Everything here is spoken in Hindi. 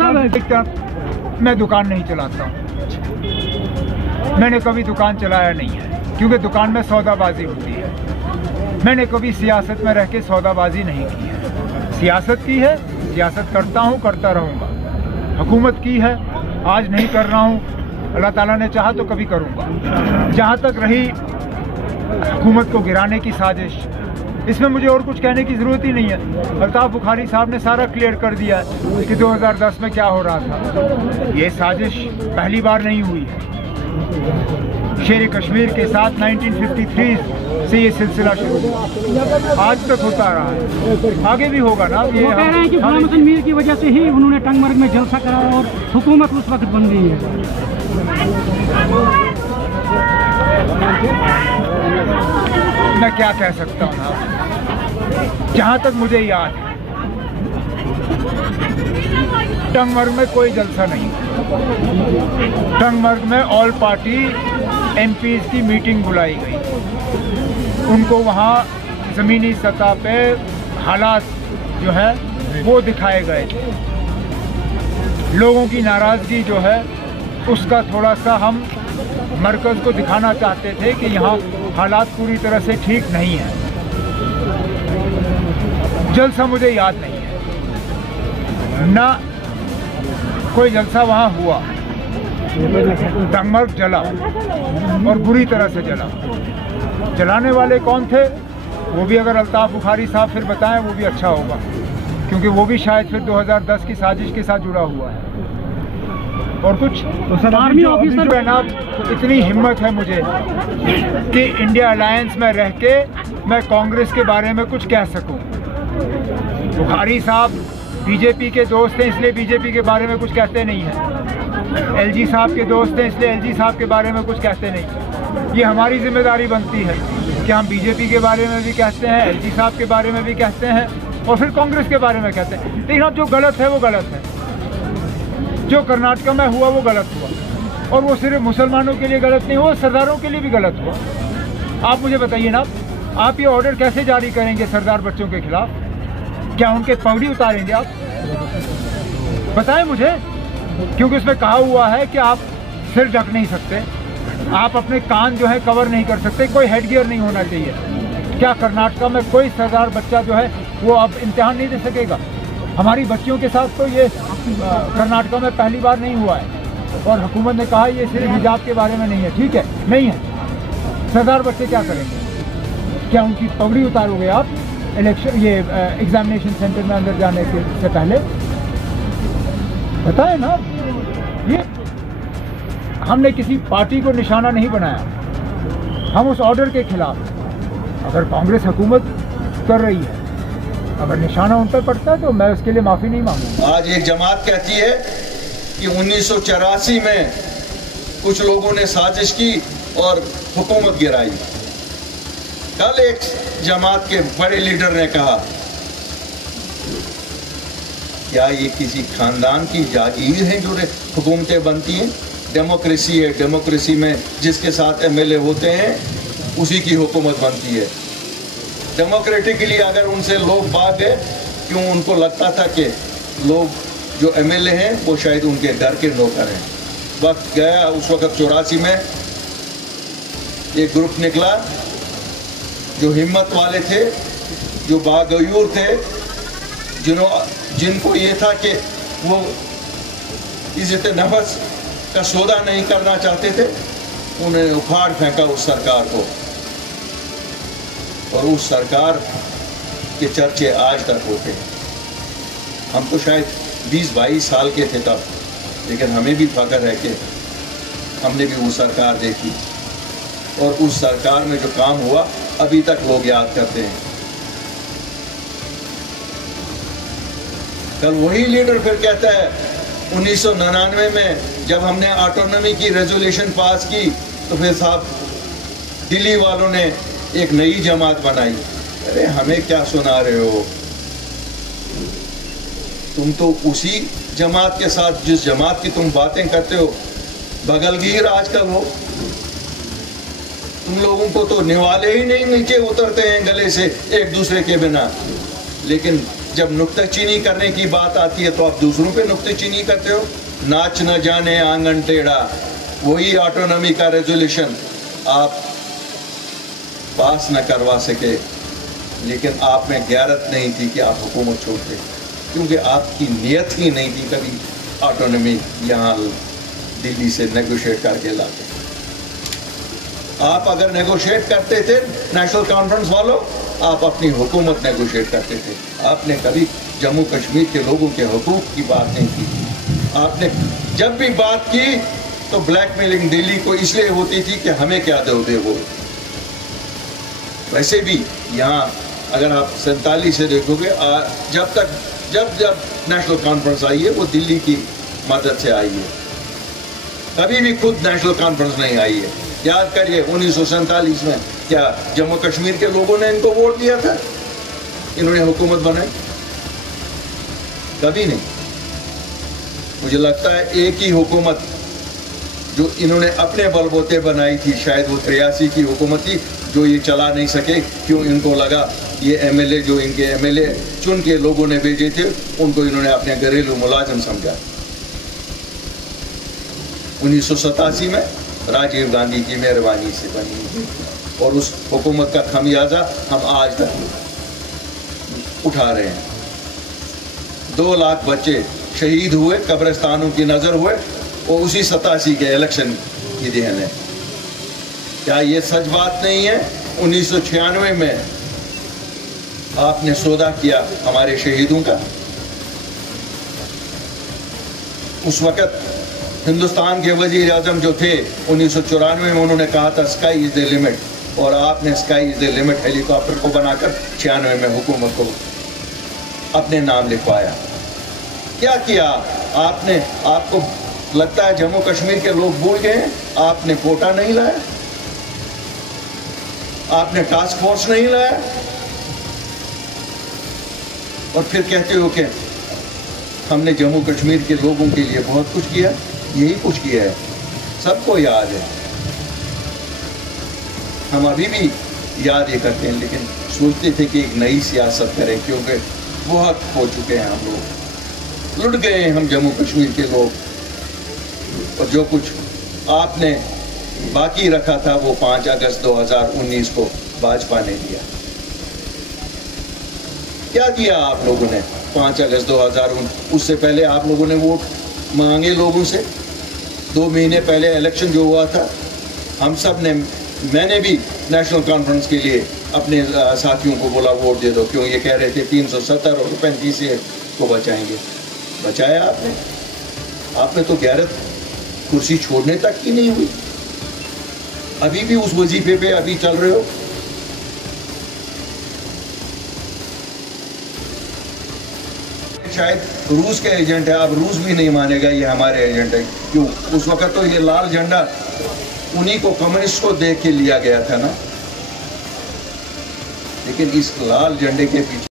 साहब मैं दुकान नहीं चलाता हूँ, मैंने कभी दुकान चलाया नहीं है, क्योंकि दुकान में सौदाबाजी होती है। मैंने कभी सियासत में रह के सौदाबाजी नहीं की है। सियासत की है, सियासत करता हूँ, करता रहूँगा। हुकूमत की है, आज नहीं कर रहा हूँ, अल्लाह ताला ने चाहा तो कभी करूँगा। जहाँ तक रही हुकूमत को गिराने की साजिश, इसमें मुझे और कुछ कहने की ज़रूरत ही नहीं है। अल्ताफ़ बुखारी साहब ने सारा क्लियर कर दिया है कि 2010 में क्या हो रहा था। ये साजिश पहली बार नहीं हुई है। शेर कश्मीर के साथ 1953 से ये सिलसिला शुरू हुआ, आज तक होता रहा है, आगे भी होगा ना। ये कह रहे हैं कि गुलाम हसन मीर की वजह से ही उन्होंने टंगमर्ग में जलसा करा और हुकूमत उस वक्त बन गई है। मैं क्या कह सकता हूँ ना, जहाँ तक मुझे याद है टंगमर्ग में कोई जलसा नहीं। टंगमर्ग में ऑल पार्टी एमपीज़ की मीटिंग बुलाई गई, उनको वहाँ ज़मीनी सतह पे हालात जो है वो दिखाए गए थे। लोगों की नाराज़गी जो है उसका थोड़ा सा हम मरकज़ को दिखाना चाहते थे कि यहाँ हालात पूरी तरह से ठीक नहीं है। जलसा मुझे याद नहीं है, ना कोई जलसा वहाँ हुआ। टंगमर्ग जला और बुरी तरह से जला। जलाने वाले कौन थे वो भी अगर अल्ताफ़ बुखारी साहब फिर बताएं वो भी अच्छा होगा, क्योंकि वो भी शायद फिर 2010 की साजिश के साथ जुड़ा हुआ है। और कुछ तो सर आर्मी ऑफिसर है ना, इतनी हिम्मत है मुझे कि इंडिया अलायंस में रह के मैं कांग्रेस के बारे में कुछ कह सकूं। बुखारी साहब बीजेपी के दोस्त हैं इसलिए बीजेपी के बारे में कुछ कहते नहीं हैं। एलजी साहब के दोस्त हैं इसलिए एलजी साहब के बारे में कुछ कहते नहीं। ये हमारी जिम्मेदारी बनती है कि हम बीजेपी के बारे में भी कहते हैं, एलजी साहब के बारे में भी कहते हैं और फिर कांग्रेस के बारे में कहते हैं। लेकिन अब जो गलत है वो गलत है। जो कर्नाटक में हुआ वो गलत हुआ, और वो सिर्फ मुसलमानों के लिए गलत नहीं हुआ, सरदारों के लिए भी गलत हुआ। आप मुझे बताइए ना, आप ये ऑर्डर कैसे जारी करेंगे सरदार बच्चों के खिलाफ? क्या उनके पगड़ी उतारेंगे आप? बताएं मुझे, क्योंकि उसमें कहा हुआ है कि आप सिर ढक नहीं सकते, आप अपने कान जो है कवर नहीं कर सकते, कोई हेडगियर नहीं होना चाहिए। क्या कर्नाटक में कोई सरदार बच्चा जो है वो अब इम्तिहान नहीं दे सकेगा? हमारी बच्चियों के साथ तो ये कर्नाटक में पहली बार नहीं हुआ है, और हुकूमत ने कहा ये सिर्फ हिजाब के बारे में नहीं है। ठीक है, नहीं है। सरदार बच्चे क्या करेंगे? क्या उनकी पगड़ी उतारोगे आप इलेक्शन ये एग्जामिनेशन सेंटर में अंदर जाने से पहले? बताए ना, ये हमने किसी पार्टी को निशाना नहीं बनाया, हम उस ऑर्डर के खिलाफ। अगर कांग्रेस हुकूमत कर रही है, अगर निशाना उन पर पड़ता है तो मैं उसके लिए माफ़ी नहीं मांगूंगा। आज एक जमात कहती है कि 1984 में कुछ लोगों ने साजिश की और हुकूमत गिराई। कल एक जमात के बड़े लीडर ने कहा, क्या ये किसी खानदान की जागीर है जो हुकूमतें बनती हैं? डेमोक्रेसी है, डेमोक्रेसी में जिसके साथ एमएलए होते हैं उसी की हुकूमत बनती है। डेमोक्रेटिकली अगर उनसे लोग भाग गए, क्यों उनको लगता था कि लोग जो एमएलए हैं वो शायद उनके घर के नौकर हैं। वक्त गया, उस वक्त 84 में एक ग्रुप निकला जो हिम्मत वाले थे, जो बागयूर थे, जिनको ये था कि वो इज़्ज़त नफ्स का सौदा नहीं करना चाहते थे। उन्होंने उखाड़ फेंका उस सरकार को, और उस सरकार के चर्चे आज तक होते हैं। हम तो शायद 20-22 साल के थे तब, लेकिन हमें भी फख्र है कि हमने भी वो सरकार देखी, और उस सरकार में जो काम हुआ अभी तक लोग याद करते हैं। कल वही लीडर फिर कहता है 1999 में जब हमने ऑटोनॉमी की रेजोल्यूशन पास की तो फिर साहब दिल्ली वालों ने एक नई जमात बनाई। अरे हमें क्या सुना रहे हो? तुम तो उसी जमात के साथ, जिस जमात की तुम बातें करते हो, बगलगीर आजकल हो। तुम लोगों को तो निवाले ही नहीं नीचे उतरते हैं गले से एक दूसरे के बिना। लेकिन जब नुक्ताचीनी करने की बात आती है तो आप दूसरों पे नुक्ताचीनी करते हो। नाच न जाने आंगन टेढ़ा, वही ऑटोनॉमी का रेजोल्यूशन आप पास न करवा सके, लेकिन आप में गैरत नहीं थी कि आप हुकूमत छोड़ते, क्योंकि आपकी नीयत ही नहीं थी कभी ऑटोनॉमी यहाँ दिल्ली से नेगोशिएट करके लाते। आप अगर नेगोशिएट करते थे नेशनल कॉन्फ्रेंस वालों, आप अपनी हुकूमत नेगोशिएट करते थे। आपने कभी जम्मू कश्मीर के लोगों के हुकूक की बात नहीं की। आपने जब भी बात की तो ब्लैकमेलिंग दिल्ली को इसलिए होती थी कि हमें क्या दोगे वो। वैसे भी यहाँ अगर आप 47 से देखोगे, जब नेशनल कॉन्फ्रेंस आई है वो दिल्ली की मदद से आई है, कभी भी खुद नेशनल कॉन्फ्रेंस नहीं आई है। याद करिए 1947 में क्या जम्मू कश्मीर के लोगों ने इनको वोट दिया था, इन्होंने हुकूमत बनाई? कभी नहीं। मुझे लगता है एक ही हुकूमत जो इन्होंने अपने बलबूते बनाई थी, शायद वो 83 की हुकूमत थी, जो ये चला नहीं सके। क्यों? इनको लगा ये एमएलए जो इनके एमएलए चुन के लोगों ने भेजे थे, उनको इन्होंने अपने घरेलू मुलाजिम समझा। 1987 में राजीव गांधी की मेहरबानी से बनी और उस हुकूमत का खमियाजा हम आज तक उठा रहे हैं। 2 लाख बच्चे शहीद हुए, कब्रिस्तानों की नज़र हुए, और उसी 87 के इलेक्शन की देन है। क्या ये सच बात नहीं है? 1996 में आपने सौदा किया हमारे शहीदों का। उस वक़्त हिंदुस्तान के वजीर आजम जो थे 1994 में, उन्होंने कहा था स्काई इज़ द लिमिट, और आपने sky is the limit helicopter को बनाकर 96 में हुकूमत को अपने नाम लिखवाया। क्या किया आपने? आपको लगता है जम्मू कश्मीर के लोग भूल गए? आपने कोटा नहीं लाया, आपने टास्क फोर्स नहीं लाया, और फिर कहते हो कि हमने जम्मू कश्मीर के लोगों के लिए बहुत कुछ किया। यही कुछ किया है, सबको याद है। हम अभी भी याद ये करते हैं, लेकिन सोचते थे कि एक नई सियासत करें, क्योंकि बहुत हो चुके हैं हम लोग, लुट गए हैं हम जम्मू कश्मीर के लोग, और जो कुछ आपने बाकी रखा था वो 5 अगस्त 2019 को भाजपा ने दिया। क्या किया आप लोगों ने 5 अगस्त 2019? उससे पहले आप लोगों ने वोट मांगे लोगों से। 2 महीने पहले इलेक्शन जो हुआ था, हम सब ने, मैंने भी नेशनल कॉन्फ्रेंस के लिए अपने साथियों को बोला वोट दे दो, क्यों? ये कह रहे थे 370 और 35 को बचाएंगे। बचाया आपने? आपने तो गैरत कुर्सी छोड़ने तक की नहीं हुई, अभी भी उस वजीफे पे अभी चल रहे हो। शायद रूस के एजेंट है, अब रूस भी नहीं मानेगा ये हमारे एजेंट है। क्यों? उस वक्त तो ये लाल झंडा उन्हीं को, कम्युनिस्ट को देख के लिया गया था ना, लेकिन इस लाल झंडे के पीछे